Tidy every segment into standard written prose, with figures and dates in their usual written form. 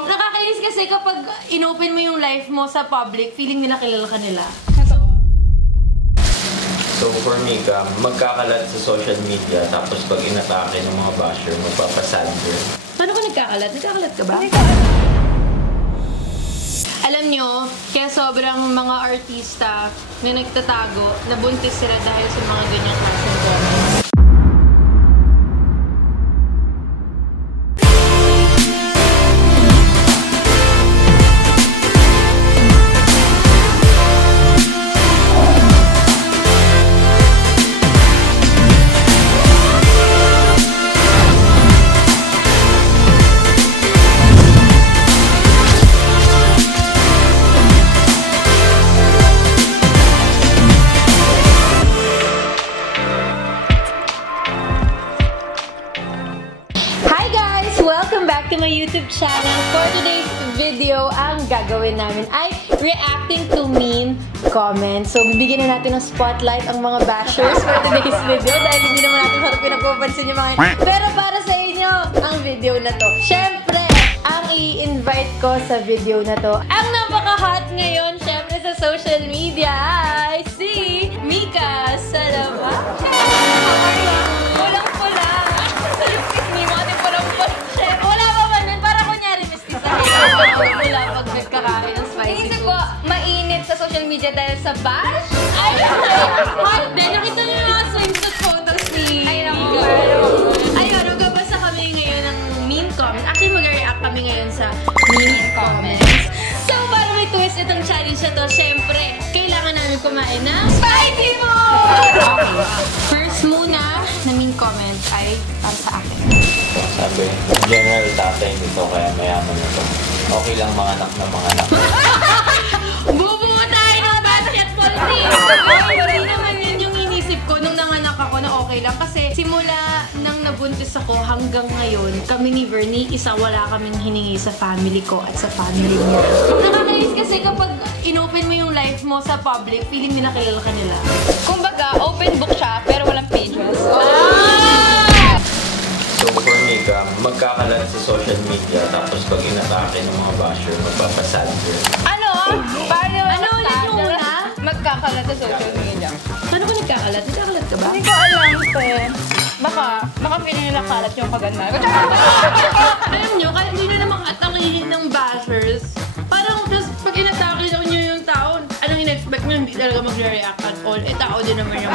Nakakainis kasi kapag inopen mo yung life mo sa public, feeling nila kilala ka nila. So for me, magkakalat sa social media, tapos pag inatake ng mga basher, magpapasad girl. Paano ka nagkakalat? Nagkakalat ka ba? Alam nyo, kaya sobrang mga artista na nagtatago, nabuntis sila dahil sa mga ganyang klaseng comments. Welcome back to my YouTube channel. For today's video, ang gagawin namin ay reacting to meme comments. So, bibigyan na natin ng spotlight ang mga bashers for today's video dahil hindi naman natin harap pinapapansin yung mga pero para sa inyo, ang video na to. Syempre, ang i-invite ko sa video na to, ang napaka-hot ngayon, syempre sa social media, ay si Mika Salamanca. How are you? Pulang-pula. Excuse me, mga pulang-pula. Wala pa man nun. Para kunyari, wala pag nagkakain ng spicy food. Inisip ko, mainit sa social media dahil sa bash. Ay, hot din. Nakita niyo yung mga swimsuit photos ni Mika. Ayun, magbabasa kami ngayon ng meme comments. Actually, mag-react kami ngayon sa meme comments. So, para may twist itong challenge na to, syempre, kailangan namin kumain ng spicy food! Okay. First muna na meme comment ay para sa akin. Sabi, general tatay nito, kaya mayaman nito. Okay lang mga anak na mga anak. Bubuo tayo ng basketball team! Hindi naman yun yung inisip ko nung nanganak ako na okay lang. Kasi simula nang nabuntis ako hanggang ngayon, kami ni Vernie, wala kaming hiningi sa family ko at sa family niya. Nakakainis kasi kapag inopen mo yung life mo sa public, feeling nila kilala ka nila. Kumbaga, open book siya, pero walang pages. So for me, magkakalat sa social media, tapos pag inatake ng mga basher, magpapasad girl. Ano? Paano Ano ulit yung una? magkakalat sa social media? Paano ka nagkakalat? Nagkakalat ka ba? Hindi ko alam, te. Baka feeling nila kalat yung paganda. Alam nyo, kahit hindi na naman katangin ng bashers, parang just pag inatake nyo yung tao, anong in-expect nyo, hindi talaga mag-react at all. Eh, tao din naman yung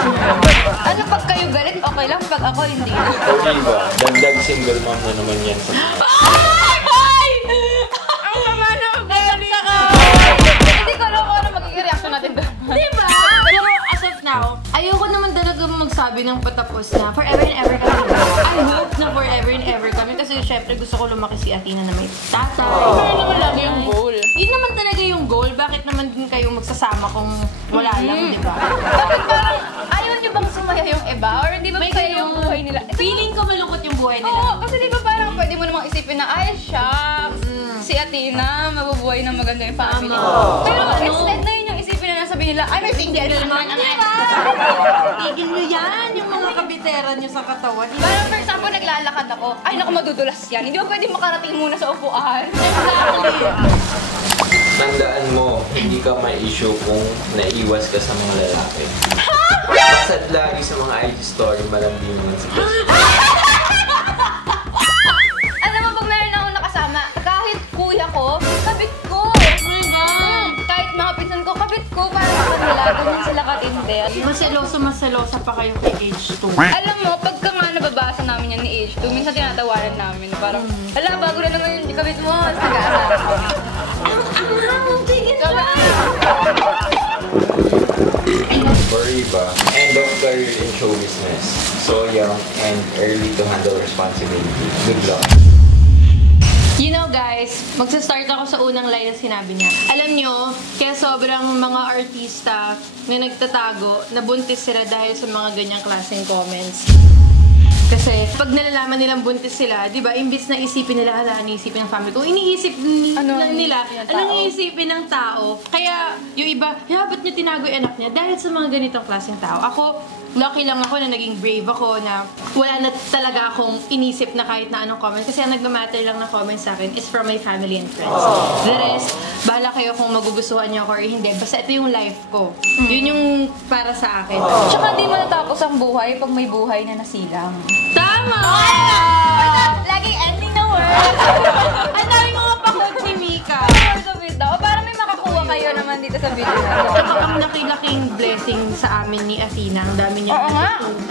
Ano pag kayo galit, okay lang. Pag ako, hindi. O diba, dagdag single mom na naman yan sa Ay! Ay! Ang mama na magalit ka! Hindi ko alam kung ano magiging reaction natin doon. Diba? Pero as of now, ayoko naman talaga magsabi ng patapos na forever and ever kami. I hope na forever and ever kami kasi syempre gusto ko lumaki si Athena na may tatay. Ano naman lang yung goal? Yun naman talaga yung goal. Bakit naman din kayo magsasama kung wala lang, di ba? Bakit parang ayaw niyo bang sumaya yung iba? Or hindi ba May kayo yung buhay nila? Feeling ko malungkot yung buhay nila. Oo, kasi di ba parang pwede mo namang isipin na, ay, shucks, si Athena, mabubuhay ng maganda yung family. Pero instead na yun yung isipin na nasabi nila, ay, may single naman ang iba. Tigil nyo yan, yung mga kabitera nyo sa katawan. Parang for example, naglalakad ako, ay, naku, madudulas yan. Hindi ba pwede makarating muna sa upuan? Exactly. Tandaan mo, hindi ka may issue kung naiwas ka sa mga lalaki. Basad lagi sa mga IG story, malambing naman sa Facebook. Alam mo, pag meron akong nakasama, kahit kuya ko, kabit ko. Oh my God. Kahit mga pinsan ko, kabit ko para sa kanila. Ganyan sila katindi. Maselosa pa kayo kay H2. Alam mo, pagka nga nababasa namin yan ni H2, minsan tinatawanan namin. Parang, hala, bago na naman yung kabit mo. Nag-aasaran ko. Ang tigil na! For iba, end of career in show business. So young and early to handle responsibility. Good luck. You know guys, magsa-start ako sa unang line na sinabi niya. Alam nyo, kaya sobrang mga artista na nagtatago, nabuntis sila dahil sa mga ganyang klaseng comments. Kasi pag nalalaman nilang buntis sila, di ba, imbis na isipin nila, hala, iniisipin ng family ko, iniisip nila, anong iisipin ng tao. Kaya yung iba, ba't niya tinago yung anak niya? Dahil sa mga ganitong klaseng tao. Ako, lucky lang ako na naging brave ako na wala na talaga akong inisip na kahit na anong comment. Kasi ang nagmamatter lang na comment sa akin is from my family and friends. The rest, bahala kayo kung magugustuhan niyo ako or hindi. Basta ito yung life ko. Yun yung para sa akin. Tsaka di mo natapos ang buhay pag may buhay na nasilang. Tama! Laging ending na word. Ang dami mga pa-quotes ni Mika. Word of it daw. Para may makakuha kayo naman dito sa video. Tsaka ang laki-laking blessing sa amin ni Athena. Ang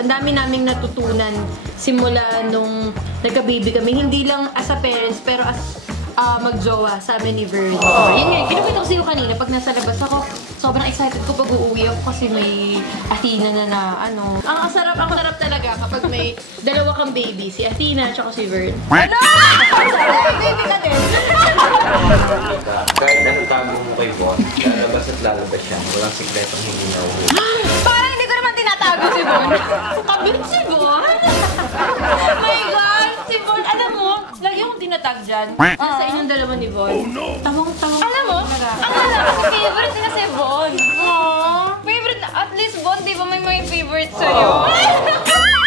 dami naming natutunan simula nung nagka-baby kami. Hindi lang as a parents, pero as mag-jowa sa amin ni Vern. Yun nga, pinakita ko sa'yo kanina pag nasa labas ako. Sobrang excited ko pag uuwi ako kasi may Athena na ano. Ang sarap talaga kapag may dalawa kang baby, si Athena at si Vern. Ano? Baby ka din. Kahit ano tago mo kay Bon, lalabas at lalabas siya. Walang sikretong hindi na uwi. Parang hindi ko naman tinatago si Bon. Kabit si Bon? My God! Si Bon, alam mo, lagi akong tinatag dyan. Nasa inyong dalawa ni Bon. Tawang-tawang. Alam mo, ang alam ko, favorite niya si Bon. Favorite, at least Bon, di ba may favorite sa'yo?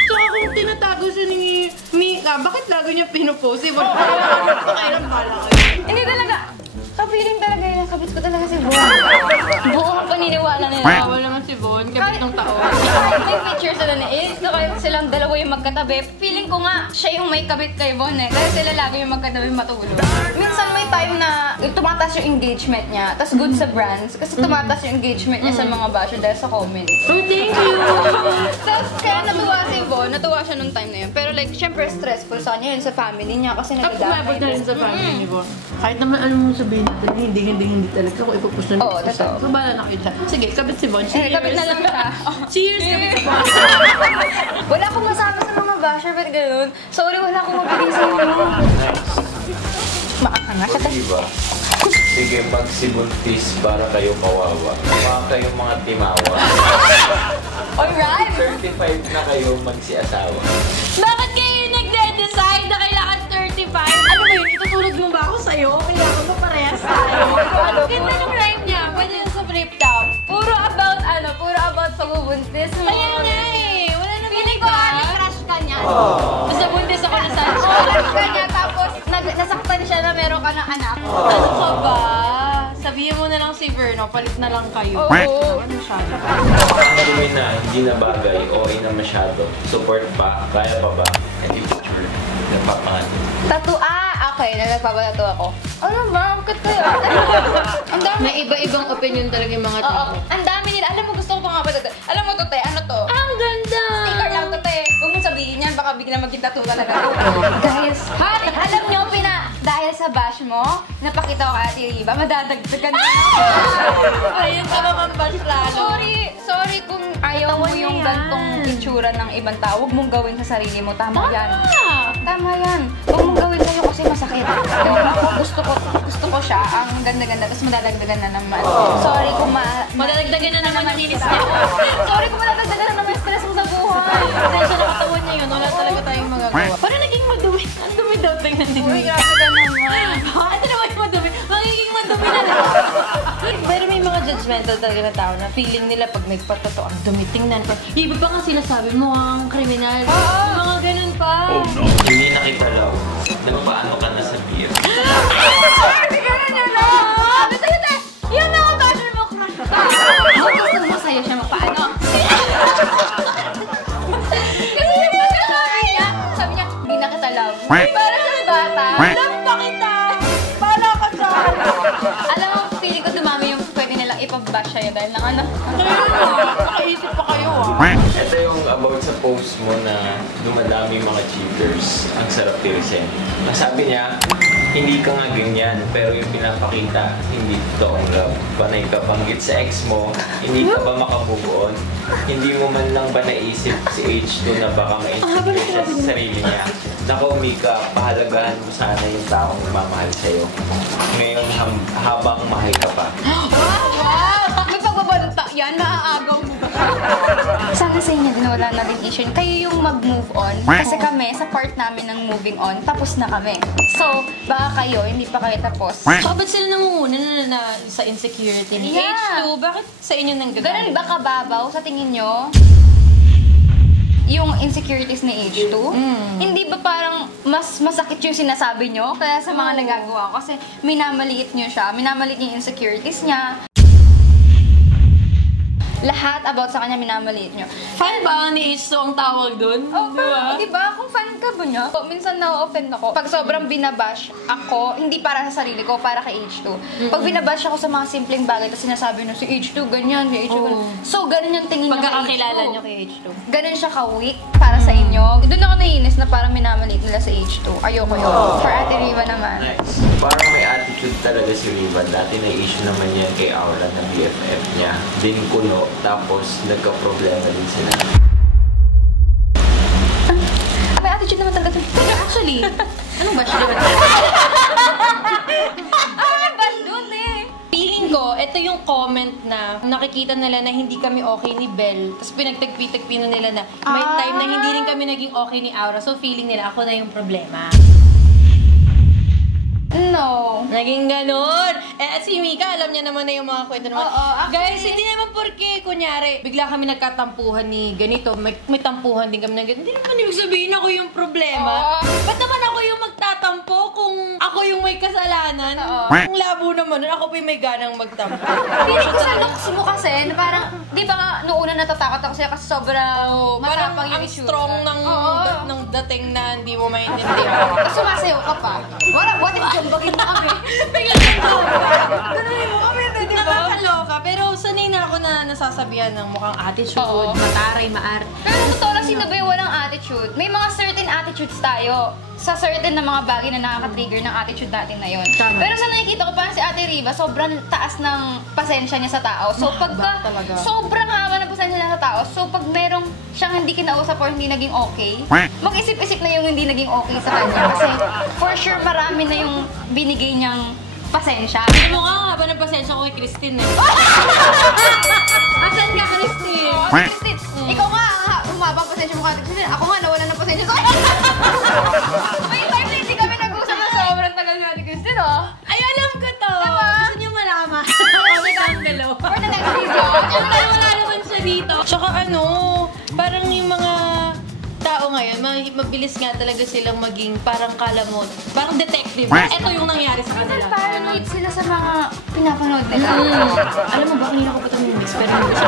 Tsaka kung tinatago siya ni Mika, bakit lagi niya pinupost si Bon? Pakailan pala kayo. Hindi talaga. Kapiling talaga yun. Kabit ko talaga si Bon. Buong paniniwala nila. Bawal naman si Bon, kabit ng taon. Kahit may picture sila na kahit silang dalawa yung magkatabi, feeling ko nga siya yung may kabit kay Bon eh. Kaya sila lagi yung magkatabi matulog. Minsan may time na tumataas yung engagement niya, tas good sa brands, kasi tumataas yung engagement niya sa mga basher dahil sa comments. Oh, thank you! Tapos kaya natuwa si Bon, natuwa siya nung time na yun. Pero like, syempre stressful sa kanya yun sa family niya kasi Tapos umabot na rin sa family ni Bon. Kahit naman alam mo sabihin natin, hindi talaga ako ipupush na Oo, totoo. So, bahala na kayo dyan. Sige, kabit si Bon. Cheers! Kabit na lang siya. Cheers! Kabit si Bon! Wala akong masama sa mga basher, ba't ganun? Sorry, wala akong mabigay sa inyo. Maakanga siya tayo. Diba? Sige, magsibuntis para kayo kawawa. Mga kayong mga timawa. Alright! 35 na kayo magsiasawa. Bakit kayo nagde-decide na kailangan 35? Ano ba yun? Itutulog mo ba ako sa'yo? Kailangan mo parehas tayo. Ganda ng rhyme niya. Pwede yun sa flip top. Puro about pagbubuntis mo. Kaya nga eh. Wala naman Feeling ko, crush ka niya. Basta buntis ako na saan. Crush ka niya, tapos nasaktan siya na meron ka ng anak. Ano ka ba? Sabihin mo na lang si Verno, palit na lang kayo. Oo. Ano siya? Ang gawin na hindi na bagay o na masyado. Support pa, kaya pa ba? And if picture, napapangalan. Tattoo, okay, nagpapatato ako. Ano ba? Ang cute kaya. Ang dami. May iba-ibang opinion talaga yung mga Oo, tao. ang dami nila. Alam mo, gusto ko pa nga ba tattoo? Alam mo to, te, ano to? Ang ganda! Sticker lang to, te. Huwag mong sabihin yan, baka bigla maging tattoo talaga. Guys, alam nyo, dahil sa bash mo, napakita ko kay Ate Riva, madadagdagan na. Ayun ka naman bash lalo. Sorry kung ayaw mo yung gantong itsura ng ibang tao. Huwag mong gawin sa sarili mo. Tama yan. Tama yan. Huwag mong gawin sa'yo kasi masakit. Diba? Gusto ko siya, ang ganda-ganda, tapos madadagdagan na naman. Sorry kung Madadagdagan na naman ang linis niya. Sorry kung madadagdagan na naman yung stress mo sa buhay. Pasensya na katawan niya yun. Wala talaga tayong magagawa. Parang naging madumi. Ang dumi daw tingnan din. Uy, grabe ka naman. Ito naman yung madumi. Magiging madumi na rin. Pero may mga judgmental talaga na tao na feeling nila pag nagpatato, ang dumi tingnan. Iba pa nga sila sabi mo, ang kriminal. Yung mga ganun pa. Hindi na kita daw. Nagpaano ka na sa beer? Hindi ka na niya na! Sa'yo, te! Yan na ako, basher mo, crush ka! Gusto mo sa'yo siya mapaano? Kasi sabi niya, hindi na kita love. Para sa bata. Love pa kita! Pala ka sa Alam mo, feeling ko dumami yung pwede nilang ipabash sa'yo dahil lang ano. Nakaisip pa kayo Ito yung about sa post mo na dumadami mga cheaters. Ang sarap tirisin. Sabi niya, hindi ka nga ganyan, pero yung pinapakita, hindi totoong love. Panay ka banggit sa ex mo, hindi ka ba makamove on? Hindi mo man lang ba naisip si H2 na baka ma-insecure siya sa sarili niya? Naku, Mika, pahalagahan mo sana yung taong mamahal sa'yo. Ngayon, habang mahal ka pa. Wow! May pagbabanta yan, maaagaw mo ba? Sana sa inyo din wala na decision. Kayo yung mag-move on. Kasi kami, sa part namin ng moving on, tapos na kami. So, baka kayo, hindi pa kayo tapos. Tsaka ba't sila nangunguna na sa insecurity ni Yeah. H2? Bakit sa inyo nang gagawin? Ganun ba kababaw sa tingin nyo? yung insecurities ni H2. Hindi ba parang mas masakit yung sinasabi nyo kaya sa mga nagagawa ko? Kasi minamaliit nyo siya, minamaliit niya yung insecurities niya. Lahat about sa kanya minamaliit nyo. Fan ba ni H2 ang tawag dun? Oh, pero, diba? Kung fan ka ba niya? Minsan na-offend ako. Pag sobrang binabash ako, hindi para sa sarili ko, para kay H2. Pag binabash ako sa mga simpleng bagay, tapos sinasabi nyo, si H2 ganyan, si H2 ganyan. So, ganun yung tingin niya kay H2. Pagkakakilala nyo kay H2. Ganun siya ka-weak para sa inyo. Doon ako naiinis na parang minamaliit nila sa H2. Ayoko yun. For Ate Riva naman. Nice. Parang may attitude talaga si Riva. Dati na-issue naman yan kay Aura na BFF niya. Dinkuno, tapos nagka-problema din sila. May attitude naman talaga. Pero actually, anong bash naman? May bash doon eh. Feeling ko, ito yung comment na nakikita nila na hindi kami okay ni Belle. Tapos pinagtagpi-tagpi na nila na may time na hindi rin kami naging okay ni Aura. So feeling nila ako na yung problema. No. Naging ganun. Eh, si Mika, alam niya naman na yung mga kwento naman. Oo, actually. Guys, hindi naman porke, kunyari, bigla kami nagkatampuhan ni ganito, may tampuhan din kami ng ganito. Hindi naman ibig sabihin ako yung problema. Ba't naman ako yung magtatampo kung ako yung may kasalanan? Kung labo naman, ako pa yung may ganang magtampo. Feeling ko sa looks mo kasi, na parang, di ba nga, noong una natatakot ako sa'yo kasi sobrang Parang matapang yung ang issue. strong ng dating na hindi mo maintindihan. Tapos sumasayaw ka pa. What if jumbagin mo kami? Ganun mo kami, di ba? Nakakaloka. Pero sanay na ako na nasasabihan ng mukhang attitude, mataray, maarte. Pero totoo lang, sino ba yung walang attitude? May mga certain attitudes tayo sa certain na mga bagay na nakaka-trigger ng attitude natin na yun. Tama. Pero sa nakikita ko parang si Ate Riva, sobrang taas ng pasensya niya sa tao. So pagka talaga. sobrang haba ng pasensya niya sa tao, so pag merong siyang hindi kinausap or hindi naging okay, mag-isip-isip na yung hindi naging okay sa kanya. Kasi for sure marami na yung binigay niyang pasensya. Hindi mo nga ba ng pasensya ko kay Christine eh. Asan ka, Christine? Oh, Christine, ikaw nga, humaba pasensya mo ka. Christine, ako nga nawala ng pasensya sa may time na hindi kami nag-usap na sobrang tagal nga ni Christine, oh. Ay, alam ko to! Diba? Gusto niyo malaman? Kami kang dalawa. For the next video. Siyempre, wala naman siya dito. Tsaka ano, parang yung mga tao ngayon, mabilis nga talaga silang maging parang kala mo, parang detective. Ito yung nangyari sa kanila. Paranoid sila sa mga pinapanood nila. Alam mo ba, kanina ko pa ito miss, pero hindi ko siya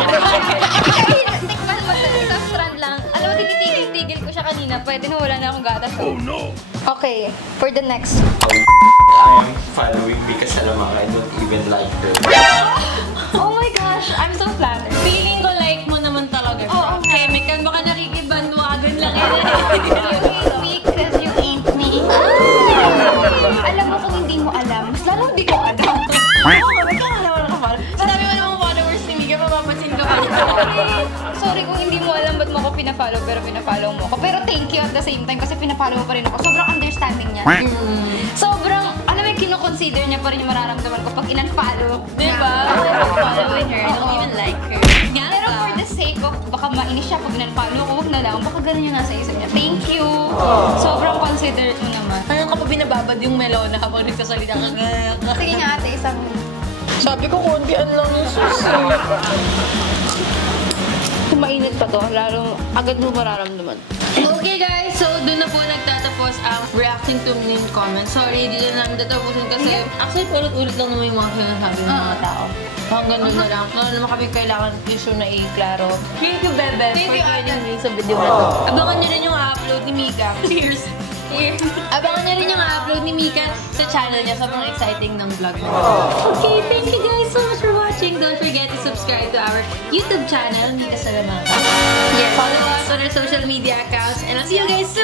Tikman mo sa isang strand lang. Alam mo, titigil ko siya kanina. Pwede na wala na akong gatas. Oh no! Okay, for the next. I am following because Salamanga. I don't even like her. Oh my gosh, I'm so flattered. Feeling ko like mo naman talaga. Oo. Chemical, baka nakikibanwagan lang You ain't me cause you ain't me. Alam mo kung hindi mo alam, mas lalo hindi ko alam. Sabi mo namang followers ni Mika, mapapansin ko pa. Sorry kung hindi mo alam ba't mo ako pinafollow pero pinafollow mo ako. Pero thank you at the same time kasi pinafollow mo pa rin ako. Sobrang understanding niya. Sobrang, alam mo yung kinoconsider niya pa rin yung mararamdaman ko pag in-unfollow. Diba? Following her. I don't even like her. Pero for the sake of, baka mainis siya pag in-unfollow ko, wag na lang. Baka ganun yung nasa isip niya. Thank you. Sobrang considerate mo naman. Parang ka pa binababad yung melona habang nagsasalita ka. Sige nga ate, isang... Sabi ko, kontian lang yung susi. Kung mainit pa to, lalo agad mo mararamdaman. Okay guys, so doon na po nagtatapos ang reacting to mean comments. Sorry, di na namin tatapusin kasi actually ulit-ulit lang naman yung mga sinasabi ng mga tao. Hanggang doon na lang. Kung naman kami kailangan issue na i-klaro. Thank you, Bebe, for joining me sa video na to. Abangan nyo rin yung upload ni Mika. Cheers! Abangan nyo rin yung upload ni Mika sa channel niya. Sobrang exciting ng vlog niya. Okay, thank you guys so much for watching. Don't forget to subscribe to our YouTube channel, Mika Salamanga. Follow us on our social media accounts, and I'll see you guys soon!